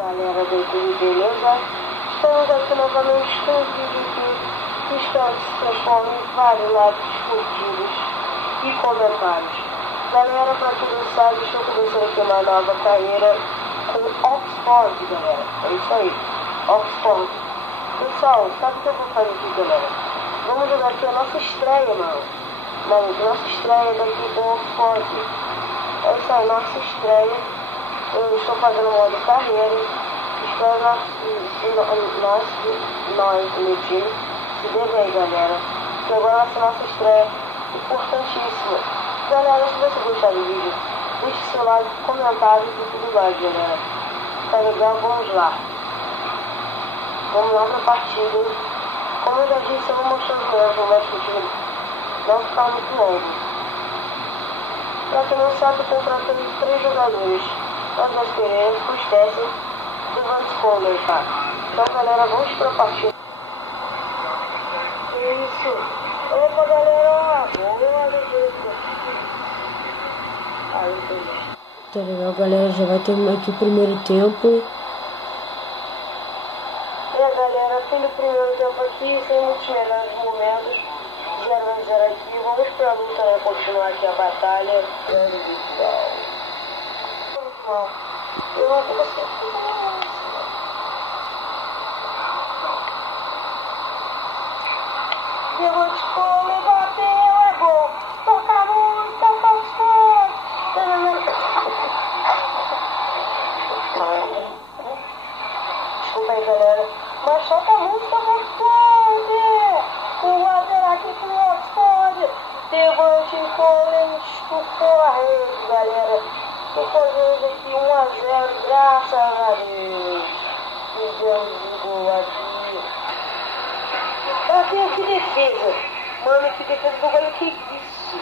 Galera do YouTube, beleza? Estamos aqui novamente com um vídeo que espero que se transforme em vários likes curtidos e comentários. Galera, pra quem não sabe, estou começando aqui uma nova carreira com Oxford, galera. É isso aí, Oxford. Pessoal, sabe o que eu vou fazer aqui, galera? Vamos jogar aqui a nossa estreia, mano. Nossa estreia daqui com Oxford. É isso aí, nossa estreia. Eu estou fazendo o modo carreira. Espero nós, meu time, se dê bem, galera. Que agora vai ser nossa estreia importantíssima. Galera, se você gostar do vídeo, deixe seu like, comentários e tudo mais, galera. Tá legal? Vamos lá. Vamos lá pra partida. Como eu já disse, eu vou mostrar os meus momentos pro time não ficar muito longo. Pra quem não sabe, eu contratei 3 jogadores. André Pereira, Custesse e Van Scoler, tá? Então, galera, vamos pra partida. Isso. Opa, galera. Boa, beleza. Tá legal, galera. Já vai terminar aqui o primeiro tempo. Galera, fim do primeiro tempo aqui, sem muitos melhores momentos. 0-0 aqui. Vamos pra luta, né? Continuar aqui a batalha. Eu não vou ser. Pegou de fome, bateu, é gol. Toca muito, toca forte. Desculpa aí, galera. Mas toca muito, toca forte. O lateral aqui pro Oxford. Pegou de fome, estufou a rede, galera. Tô fazendo aqui 1-0, graças a Deus. Fizemos um gol aqui. Bateu, que defesa. Mano, que defesa do goleiro, que isso?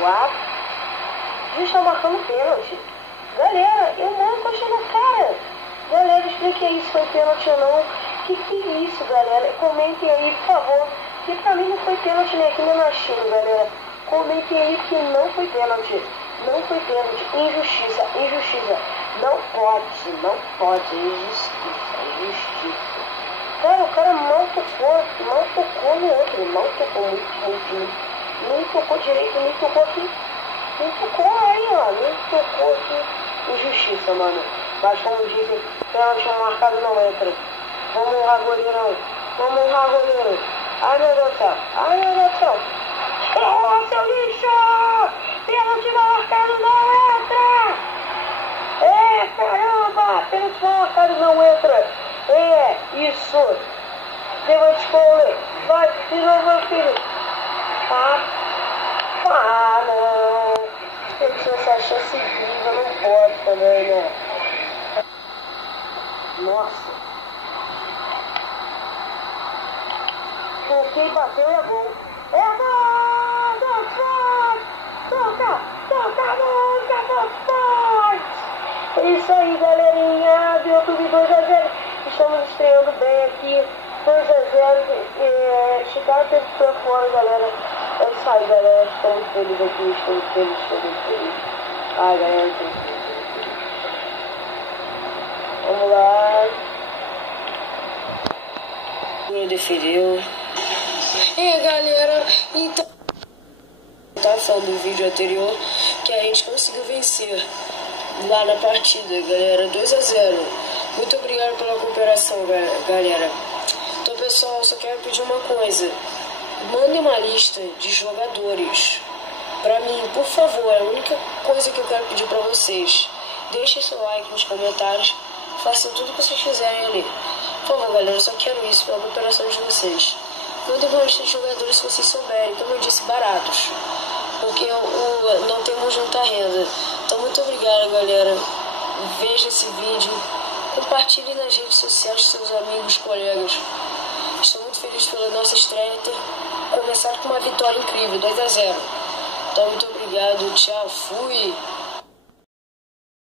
What? Juiz tá marcando pênalti. Galera, eu não encostei no cara. Galera, expliquei isso, foi pênalti ou não. Que é isso, galera? Comentem aí, por favor. Que pra mim não foi pênalti nem aqui nem na China, galera. Comentem aí que não foi pênalti. Não foi pênalti. Injustiça, injustiça. Não pode. Injustiça. Cara, o cara não tocou no outro. Não tocou muito. Nem tocou direito, nem tocou aqui. Nem tocou aí, ó. Nem tocou aqui. Injustiça, mano. Mas como dizem, pênalti marcado não entra. Vamos honrar goleirão. Vamos honrar goleiro. Ai, meu Deus do céu. Ai, meu Deus do céu. Oh, seu lixo! Pênalti marcado não entra! É, caramba! Pênalti marcado não entra! É, isso! Deu escolha! Vai, de novo, meu filho! Não! Tem que ser essa chance viva, não pode também, né? Nossa! Quem bateu é gol! É gol! É isso aí, galerinha do YouTube 2-0. Estamos estreando bem aqui. 2-0. Chicago teve que ir fora, galera. É isso aí, galera. Estamos felizes aqui. Estamos felizes. Ai, galera. Vamos lá. Defendeu. E galera, então tá falando do vídeo anterior que a gente conseguiu vencer lá na partida, galera, 2-0. Muito obrigado pela cooperação, galera. Então, pessoal, só quero pedir uma coisa: mandem uma lista de jogadores pra mim, por favor. É a única coisa que eu quero pedir pra vocês. Deixem seu like nos comentários, façam tudo que vocês quiserem ali. Por favor, galera, eu só quero isso pela cooperação de vocês. Mandem uma lista de jogadores, se vocês souberem, como eu disse, baratos, porque não temos muita renda. Então, muito obrigado, galera. Veja esse vídeo, compartilhe nas redes sociais com seus amigos, colegas. Estou muito feliz pela nossa estreia ter começado com uma vitória incrível, 2-0. Então, muito obrigado, tchau, fui!